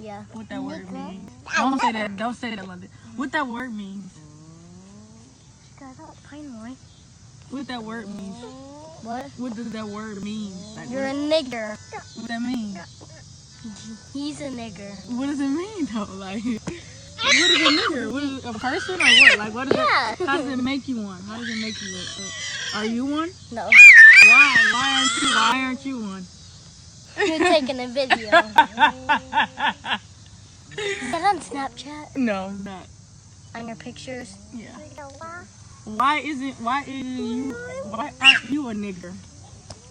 Yeah. What that word means? Don't say that. Don't say that, London. What that word means? What that word means? What? What does that word mean? Like, You're a nigger. what that mean? He's a nigger. What does it mean though? Like, what is a nigger? What is a person or what? Like, what is Yeah. it? How does it make you one? How does it make you? Are you one? No. Why? Why aren't you one? You're taking a video. Is that on Snapchat? No, it's not. On your pictures? Yeah. Why aren't you a nigger?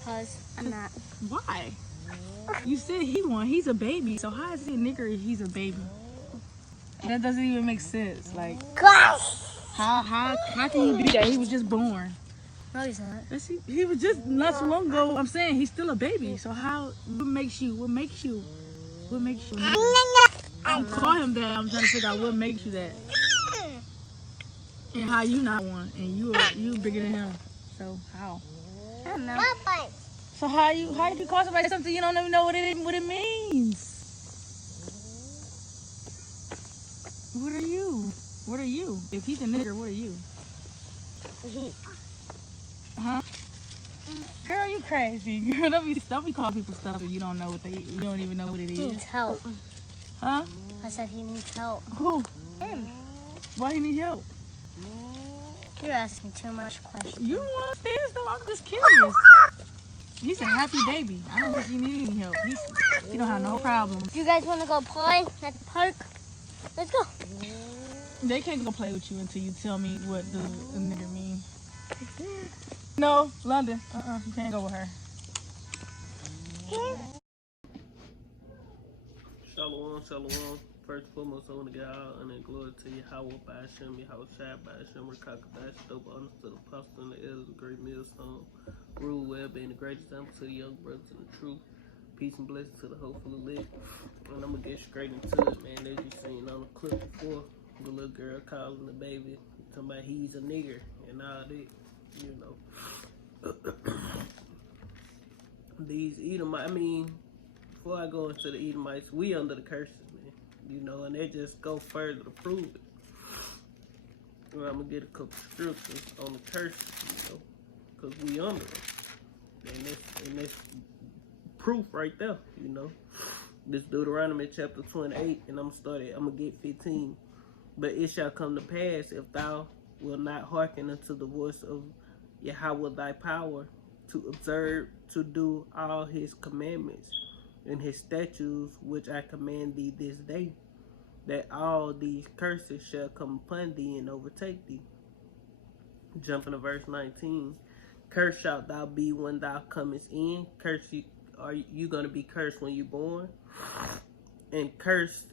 Cause I'm not. Why? You said he won. He's a baby. So how is he a nigger if he's a baby? That doesn't even make sense. Like, how can you be that? He was just born. No, he's not. He was just not so long ago. I'm saying he's still a baby. So what makes you? Don't call him that. I'm trying to figure out what makes you that. And how you not one, and you bigger than him. So how? I don't know. So how you call somebody something you don't even know what it means? What are you? What are you? If he's a nigger, what are you? Huh? Girl, you crazy. Girl, don't be calling people stuff if you don't even know what it He is. needs help. Huh? I said he needs help. Who? Him. Why he need help? You're asking too much questions. You don't understand though. I'm just curious. He's a happy baby. I don't think he needs any help. He don't have no problems. You guys want to go play at the park? Let's go. They can't go play with you until you tell me what the nigger mean. No, London. You can't go with her. Shalom. First and foremost, I want to give all honor and glory to Yahweh by Hashem, Yahweh Shai by Hashem, Rakaka by Hashem, double honors to the apostle and the elders, the great millstone, rule well, being the great example to the young brothers in the truth. Peace and blessings to the hopefully lit. And I'm going to get straight into it, man. As you seen on the clip before, the little girl calling the baby, talking about he's a nigger and all that, you know. These Edomites, before I go into the Edomites, we under the curses, man. You know, and they just go further to prove it. Well, I'm going to get a couple scriptures on the curses, you know, because we under them. And that's proof right there, you know. This Deuteronomy chapter 28, and I'm going to get 15. But it shall come to pass, if thou wilt not hearken unto the voice of Yahweh thy power, to observe, to do all his commandments and his statutes, which I command thee this day, that all these curses shall come upon thee and overtake thee. Jumping to verse 19. Cursed shalt thou be when thou comest in. Are you going to be cursed when you're born? And cursed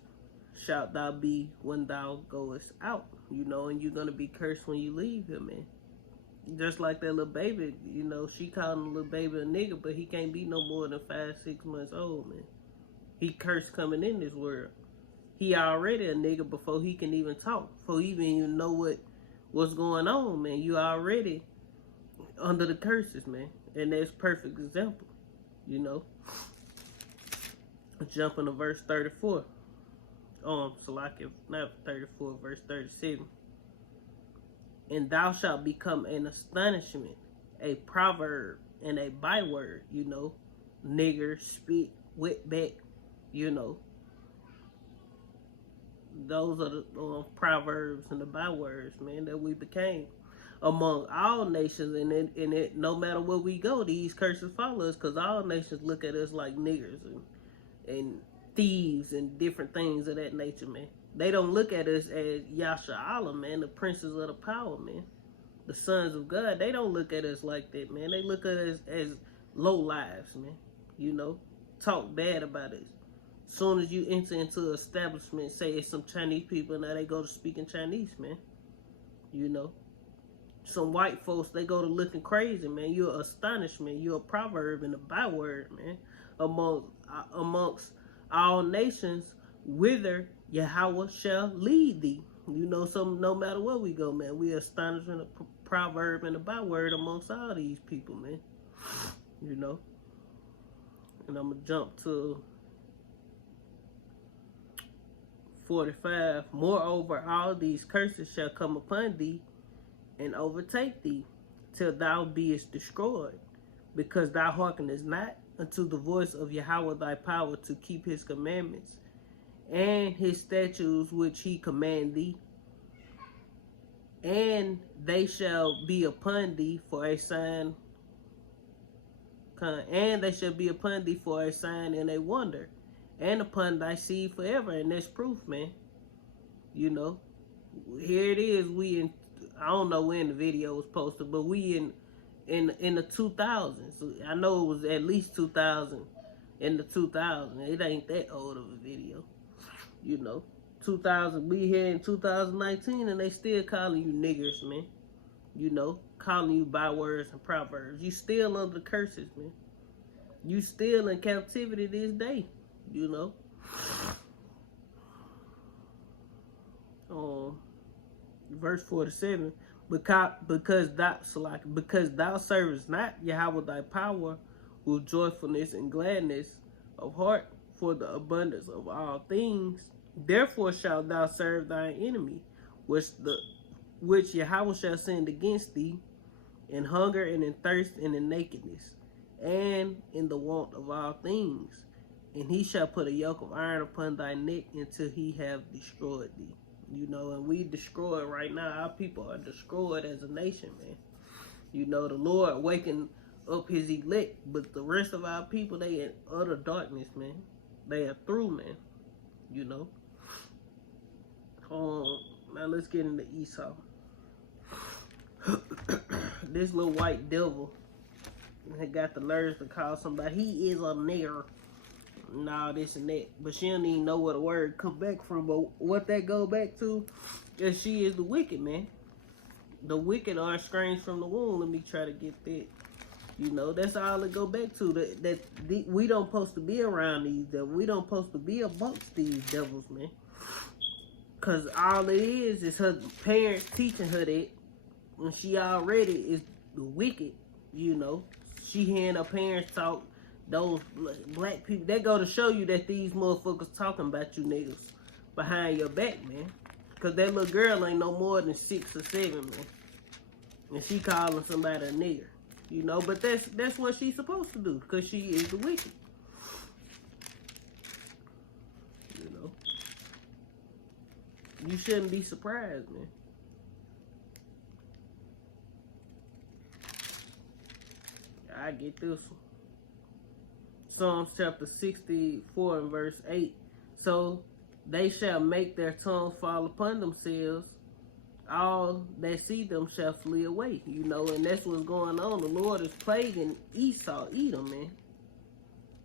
shalt thou be when thou goest out. You know, and you're going to be cursed when you leave here, man. Just like that little baby, you know, she calling the little baby a nigga, but he can't be no more than 5-6 months old, man. He cursed coming in this world. He already a nigga before he can even talk, before he even know what's going on, man. You already under the curses, man. And that's perfect example, you know. Jumping to verse 34. Salakia, not 34, verse 37. And thou shalt become an astonishment, a proverb, and a byword, you know. Nigger, spit, wetback, you know. Those are the proverbs and the bywords, man, that we became among all nations. And it no matter where we go, these curses follow us, because all nations look at us like niggers and thieves and different things of that nature, man. They don't look at us as Yasha Allah, man, the princes of the power, man. The sons of God, they don't look at us like that, man. They look at us as low lives, man. You know, talk bad about us. Soon as you enter into an establishment, say it's some Chinese people, now they go to speaking Chinese, man. You know, some white folks, they go to looking crazy, man. You're an astonishment. You're a proverb and a byword, man. Amongst all nations, whither Yahweh shall lead thee. You know, so no matter where we go, man, we are astonishing, a proverb and a byword amongst all these people, man. You know. And I'm going to jump to 45. Moreover, all these curses shall come upon thee and overtake thee, till thou beest destroyed, because thou hearkenest not unto the voice of Yahweh thy power to keep his commandments and his statutes which he command thee. And they shall be upon thee for a sign, and they shall be upon thee for a sign and a wonder, and upon thy seed forever. And that's proof, man. You know, here it is. We in, I don't know when the video was posted, but we in the 2000s. I know it was at least 2000 in the 2000s. It ain't that old of a video, you know. 2000, we here in 2019, and they still calling you niggers, man. You know, calling you bywords and proverbs. You still under the curses, man. You still in captivity this day, you know. Verse 47, because thou servest not Yahweh thy power with joyfulness and gladness of heart for the abundance of all things, therefore shalt thou serve thine enemy, which Yahweh shall send against thee, in hunger and in thirst and in nakedness, and in the want of all things. And he shall put a yoke of iron upon thy neck until he have destroyed thee. You know, and we destroyed right now. Our people are destroyed as a nation, man. You know, the Lord waking up his elect, but the rest of our people, they in utter darkness, man. They are through, man. You know. Now let's get into Esau. This little white devil had got the nerves to call somebody, he is a nigger. Nah, this and that. But she don't even know what a word come back from. But what that go back to is she is the wicked, man. The wicked are estranged from the womb. Let me try to get that. You know, that's all it go back to. That we don't supposed to be around these devils. We don't supposed to be amongst these devils, man. Because all it is her parents teaching her that. And she already is the wicked, you know. She hearing her parents talk. Those black people, they go to show you that these motherfuckers talking about you niggas behind your back, man. Because that little girl ain't no more than 6 or 7, man. And she calling somebody a nigger. You know, but that's what she's supposed to do. Because she is the wicked. You know. You shouldn't be surprised, man. I get this one. Psalms chapter 64 and verse 8. So they shall make their tongue fall upon themselves. All that see them shall flee away. You know, and that's what's going on. The Lord is plaguing Esau, Edom, man.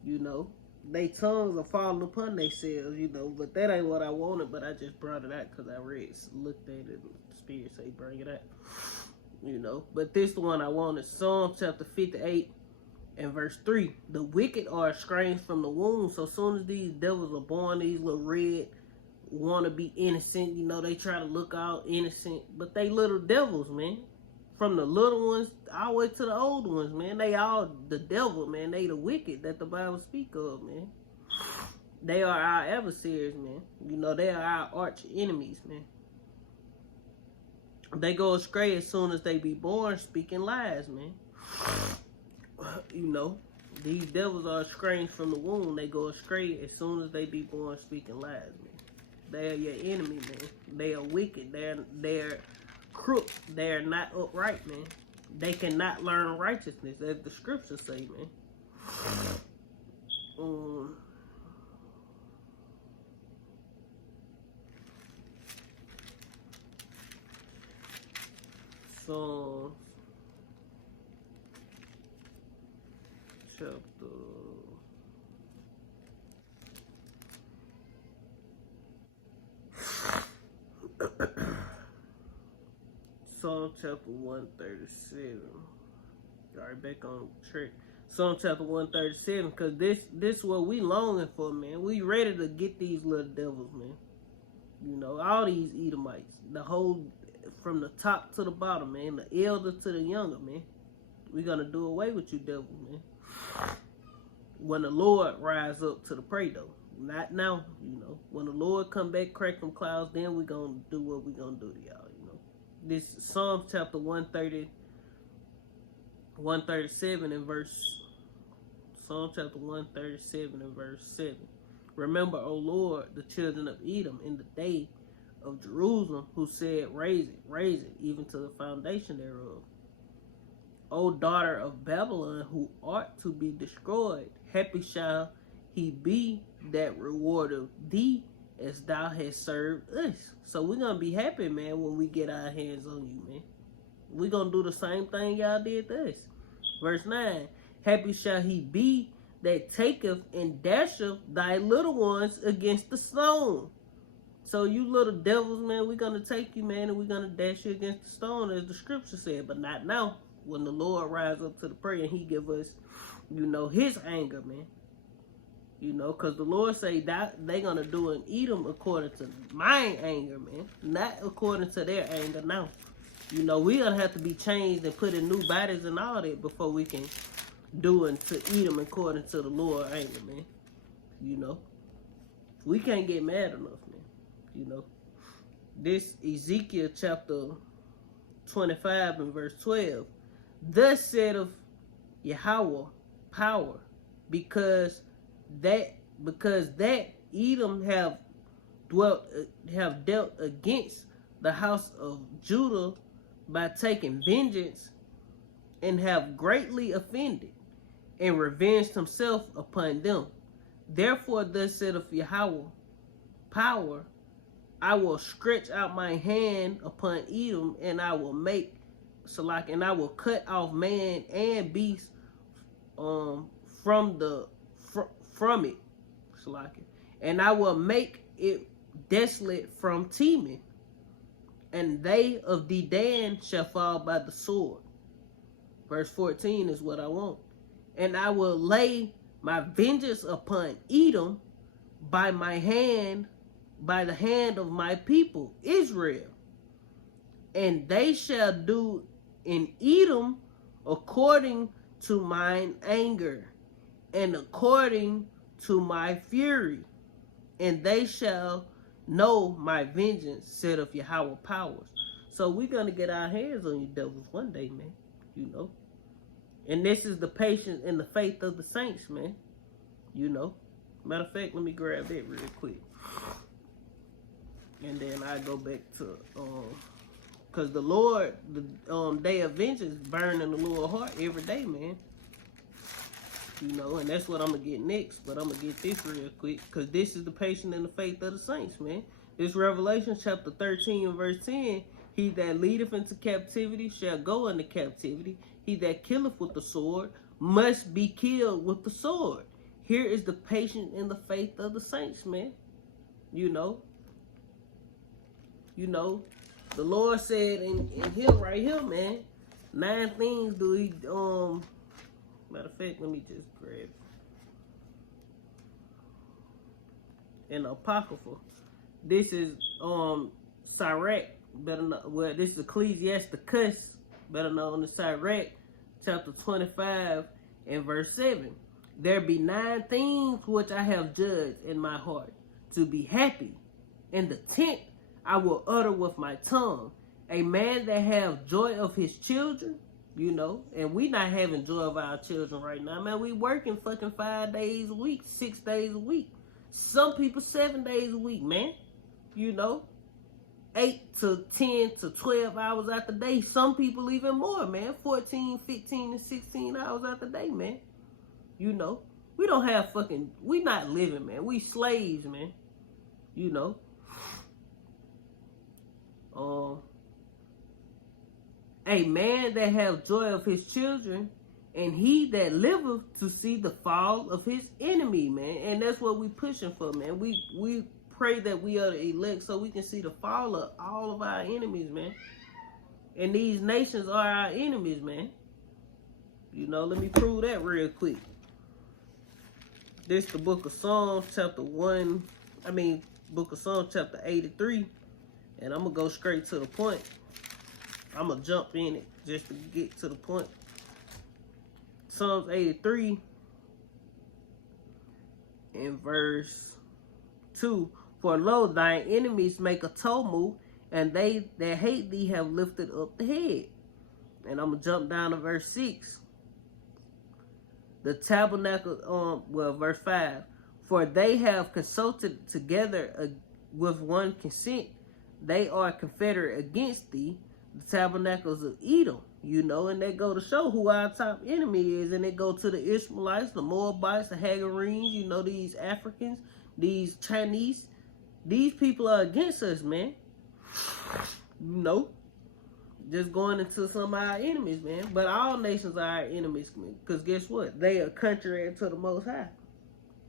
You know, they tongues are falling upon themselves, you know. But that ain't what I wanted, but I just brought it out because I looked at it, and the Spirit say bring it out. You know, but this the one I wanted. Psalm chapter 58 and verse 3. The wicked are estranged from the womb. So soon as these devils are born, these little red want to be innocent. You know, they try to look all innocent. But they little devils, man. From the little ones all the way to the old ones, man. They all the devil, man. They the wicked that the Bible speak of, man. They are our adversaries, man. You know, they are our arch enemies, man. They go astray as soon as they be born, speaking lies, man. You know, these devils are estranged from the womb. They go astray as soon as they be born, speaking lies, man. They are your enemy, man. They are wicked. They're crook. They are not upright, man. They cannot learn righteousness, as the scriptures say, man. Psalms chapter Psalm chapter 137. All right, back on track. Psalm chapter 137, because this what we longing for, man. We ready to get these little devils, man. You know, all these Edomites, the whole, from the top to the bottom, man, the elder to the younger, man. We're going to do away with you devils, man. When the Lord rise up to the prey, though. Not now, you know. When the Lord come back, crack them clouds, then we gonna do what we gonna do to y'all, you know. This Psalms chapter 137 and verse, Psalm chapter 137 and verse 7. Remember, O Lord, the children of Edom in the day of Jerusalem, who said, raise it, even to the foundation thereof. O daughter of Babylon, who art to be destroyed, happy shall he be that rewardeth thee as thou hast served us. So we're going to be happy, man, when we get our hands on you, man. We're going to do the same thing y'all did to us. Verse 9, happy shall he be that taketh and dasheth thy little ones against the stone. So you little devils, man, we're going to take you, man, and we're going to dash you against the stone, as the scripture said. But not now, when the Lord rise up to the prayer and he give us, you know, his anger, man. You know, because the Lord say that they going to do in Edom according to my anger, man. Not according to their anger now. You know, we're going to have to be changed and put in new bodies and all that before we can do it to Edom according to the Lord's anger, man. You know, we can't get mad enough, man. You know, this Ezekiel chapter 25 and verse 12. Thus said of Yahweh power, because that Edom have dealt against the house of Judah by taking vengeance, and have greatly offended, and revenged himself upon them. Therefore thus said of Yahweh power, I will stretch out my hand upon Edom, and I will cut off man and beast from it, and I will make it desolate from Teman, and they of Dedan shall fall by the sword. Verse 14 is what I want. And I will lay my vengeance upon Edom by the hand of my people Israel, and they shall do in Edom according to mine anger and according to my fury, and they shall know my vengeance, said of Yahweh powers. So we're going to get our hands on you devils one day, man. You know. And this is the patience and the faith of the saints, man. You know. Matter of fact, let me grab that real quick. And then I go back to, because the Lord, the day of vengeance burn in the Lord's heart every day, man. You know, and that's what I'm going to get next. But I'm going to get this real quick, because this is the patience and the faith of the saints, man. This Revelation chapter 13 and verse 10. He that leadeth into captivity shall go into captivity. He that killeth with the sword must be killed with the sword. Here is the patience and the faith of the saints, man. You know. You know, the Lord said in here, right here, man, 9 things do he, matter of fact, let me just grab it. In Apocrypha, this is, Sirach, better know, well, this is Ecclesiasticus, better known as Sirach, chapter 25 and verse 7. There be 9 things which I have judged in my heart, to be happy, and the 10th I will utter with my tongue. A man that have joy of his children, you know, and we not having joy of our children right now, man. We working fucking 5 days a week, 6 days a week. Some people 7 days a week, man. You know, 8 to 10 to 12 hours out the day. Some people even more, man. 14, 15, and 16 hours out the day, man. You know, we don't have fucking, we not living, man. We slaves, man. You know. A man that have joy of his children, and he that liveth to see the fall of his enemy, man. And that's what we pushing for, man. We pray that we are the elect so we can see the fall of all of our enemies, man. And these nations are our enemies, man. You know, let me prove that real quick. This the book of Psalms chapter book of Psalms chapter 83. And I'm going to go straight to the point. I'm going to jump in it just to get to the point. Psalms 83 in verse 2. For lo, thine enemies make a tumult, and they that hate thee have lifted up the head. And I'm going to jump down to verse 6. The tabernacle, verse 5. For they have consulted together with one consent. They are confederate against thee, the tabernacles of Edom. You know, and they go to show who our top enemy is. And they go to the Ishmaelites, the Moabites, the Hagarenes, you know, these Africans, these Chinese. These people are against us, man. You know, just going into some of our enemies, man. But all nations are our enemies, man. Because guess what? They are contrary to the Most High.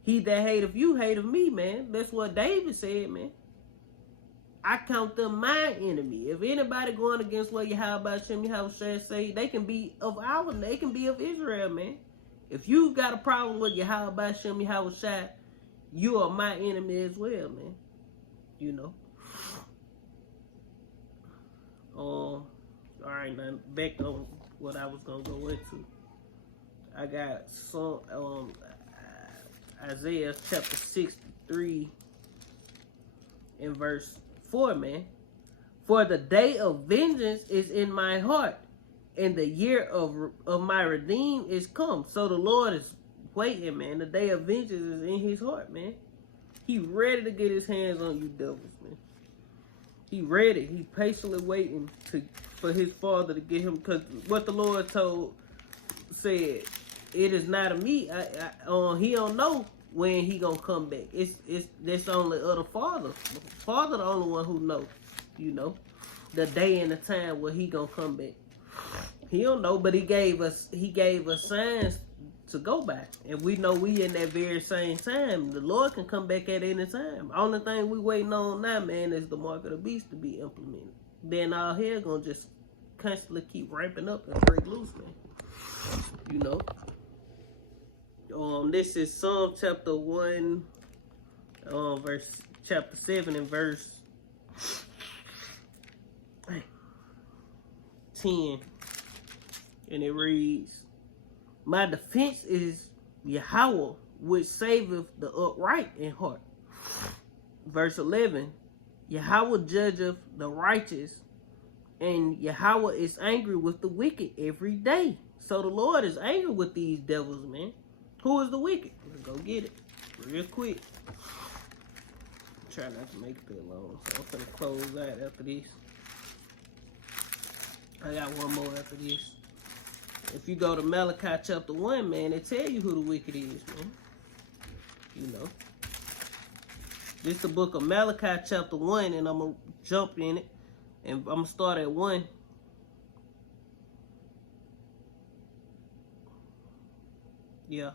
He that hateth you, hateth me, man. That's what David said, man. I count them my enemy. If anybody going against what Yahweh Shem Yahweh say, they can be of Israel, man. If you got a problem with Yahweh Shem Yahweh, you are my enemy as well, man. You know. All right, now back on what I was gonna go into. I got some Isaiah chapter 63 and verse 4, man. For the day of vengeance is in my heart, and the year of my redeem is come. So the Lord is waiting, man. The day of vengeance is in his heart, man. He ready to get his hands on you devils, man. He ready. He patiently waiting for his father to get him. Because what the Lord said, it is not of me. He don't know when he gonna come back. That's only of the Father. The Father the only one who knows, you know, the day and the time where he gonna come back. He don't know, but he gave us signs to go by. And we know we in that very same time. The Lord can come back at any time. Only thing we waiting on now, man, is the mark of the beast to be implemented. Then all hell gonna just constantly keep ramping up and break loose, man. You know. This is Psalm chapter 1, chapter 7 and verse 10. And it reads, my defense is Yahweh, which saveth the upright in heart. Verse 11, Yahweh judgeth the righteous, and Yahweh is angry with the wicked every day. So the Lord is angry with these devils, man. Who is the wicked? Let's go get it real quick. Try not to make it that long, so I'm gonna close out after this. I got one more after this. If you go to Malachi chapter 1, man, it tell you who the wicked is, man. You know. This is the book of Malachi chapter 1, and I'm gonna jump in it, and I'm gonna start at 1. Yeah.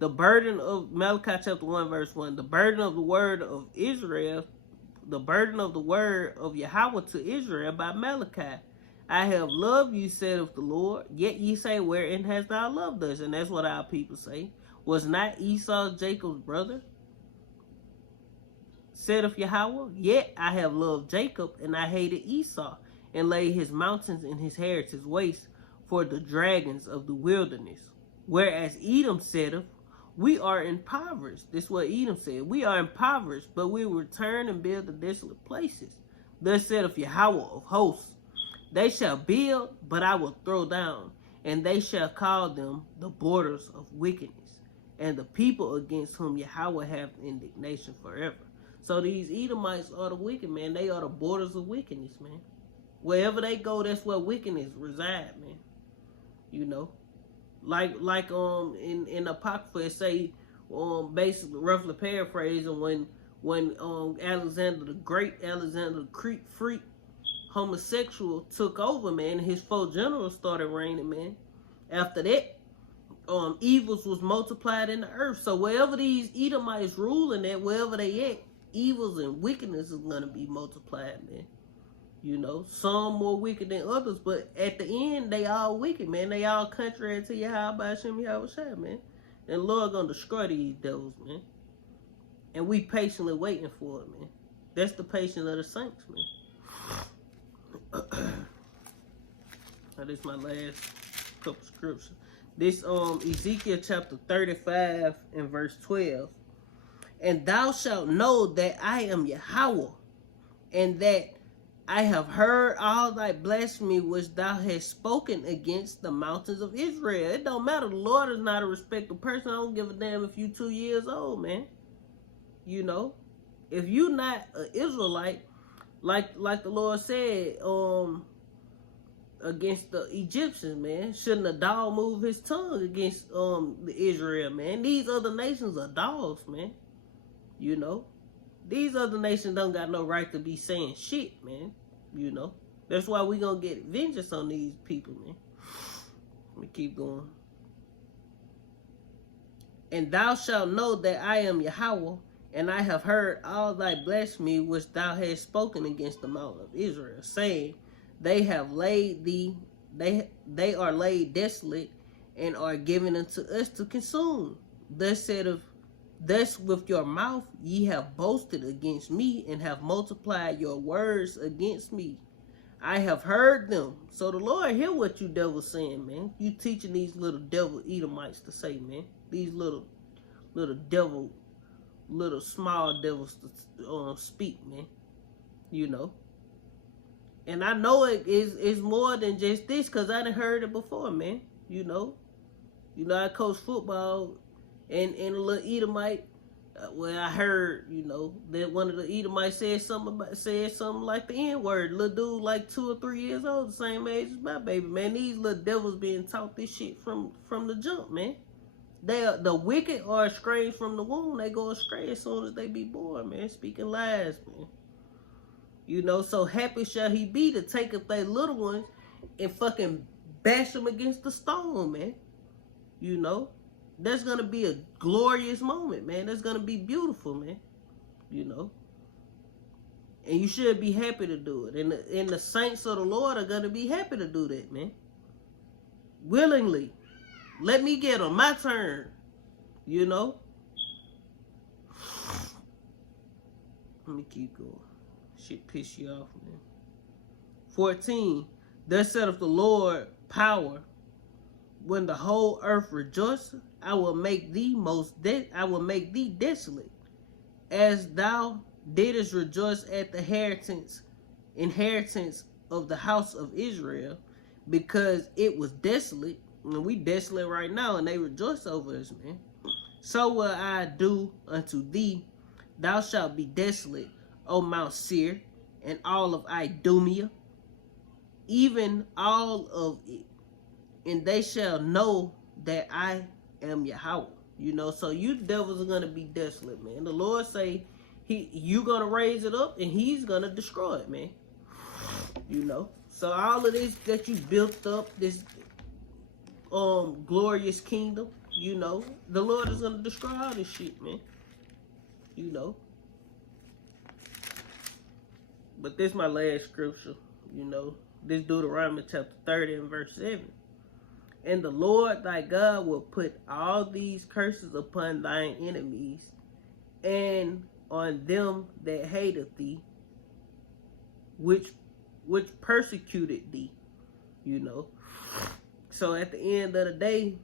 The burden of Malachi chapter 1 verse 1. The burden of the word of Israel, the burden of the word of Yahweh to Israel by Malachi. I have loved you, saith the Lord, yet ye say, wherein hast thou loved us? And that's what our people say. Was not Esau Jacob's brother? Saith Yahweh, yet I have loved Jacob, and I hated Esau, and laid his mountains and his heritage waste for the dragons of the wilderness. Whereas Edom saith, we are impoverished. This is what Edom said. We are impoverished, but we will return and build the desolate places. Thus saith Yahweh of hosts, they shall build, but I will throw down, and they shall call them the borders of wickedness, and the people against whom Yahweh hath indignation forever. So these Edomites are the wicked, man. They are the borders of wickedness, man. Wherever they go, that's where wickedness reside, man. You know. Like in Apocrypha it say, basically roughly paraphrasing, when Alexander the Great, Alexander the freak homosexual took over, man, his four generals started reigning, man. After that, evils was multiplied in the earth. So wherever these Edomites ruling at, wherever they at, evils and wickedness is gonna be multiplied, man. You know, some more wicked than others, but at the end, they all wicked, man. They all contrary to Yahweh Shem Yahweh, man. And Lord gonna destroy these devils, man. And we patiently waiting for it, man. That's the patience of the saints, man. Now, this is my last couple scriptures. This Ezekiel chapter 35 and verse 12. And thou shalt know that I am Yahweh, and that I have heard all thy blasphemy which thou hast spoken against the mountains of Israel. It don't matter. The Lord is not a respectable person. I don't give a damn if you 2 years old, man. You know, if you not an Israelite, like the Lord said, against the Egyptians, man, shouldn't a dog move his tongue against the Israel, man? These other nations are dogs, man. You know, these other nations don't got no right to be saying shit, man. You know, that's why we gonna get vengeance on these people, man. Let me keep going. And thou shalt know that I am Yahweh, and I have heard all thy blasphemy which thou hast spoken against the mountain of Israel, saying, they have laid thee, they are laid desolate, and are given unto us to consume. Thus with your mouth ye have boasted against me, and have multiplied your words against me. I have heard them. So the Lord hear what you devils saying, man. You teaching these little devil Edomites to say, man. These little devil, little small devils to speak, man. You know. And I know it's more than just this, because I done heard it before, man. You know, I coach football, and a little Edomite, where I heard, you know, that one of the Edomites said something like the N-word. Little dude like 2 or 3 years old, the same age as my baby, man. These little devils being taught this shit from the jump, man. The wicked are estranged from the womb. They go astray as soon as they be born, man. Speaking lies, man. You know, so happy shall he be to take up their little ones and fucking bash them against the stone, man. You know, that's going to be a glorious moment, man. That's going to be beautiful, man. You know. And you should be happy to do it. And the saints of the Lord are going to be happy to do that, man. Willingly. Let me get on my turn. You know. Let me keep going. Shit piss you off, man. 14. Thus saith the Lord power, when the whole earth rejoiceth, I will make thee desolate, as thou didst rejoice at the inheritance of the house of Israel, because it was desolate, and we desolate right now, and they rejoice over us, man. So will I do unto thee. Thou shalt be desolate, O Mount Seir, and all of Idumea, even all of it, and they shall know that I am Yahweh. You know, so you devils are gonna be desolate, man. The Lord say you gonna raise it up, and he's gonna destroy it, man. You know, so all of this that you built up, this glorious kingdom, you know, the Lord is gonna destroy all this shit, man. You know. But this is my last scripture, you know. This Deuteronomy chapter 30 and verse 7. And the Lord thy God will put all these curses upon thine enemies, and on them that hateth thee, which persecuted thee, you know. So at the end of the day,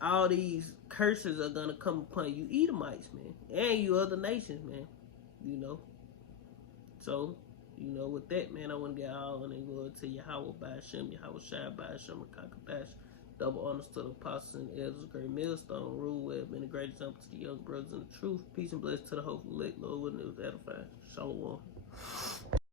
all these curses are going to come upon you Edomites, man, and you other nations, man, you know. So, you know, with that, man, I want to get all in the glory to Yahweh by Hashem, Yahweh Shai by Hashem, Kakadash. Double honors to the apostles and elders, great millstone, rule well, been a great example to the young brothers in the truth. Peace and blessings to the hopeful elect, Lord, when it was edifying. Shalom.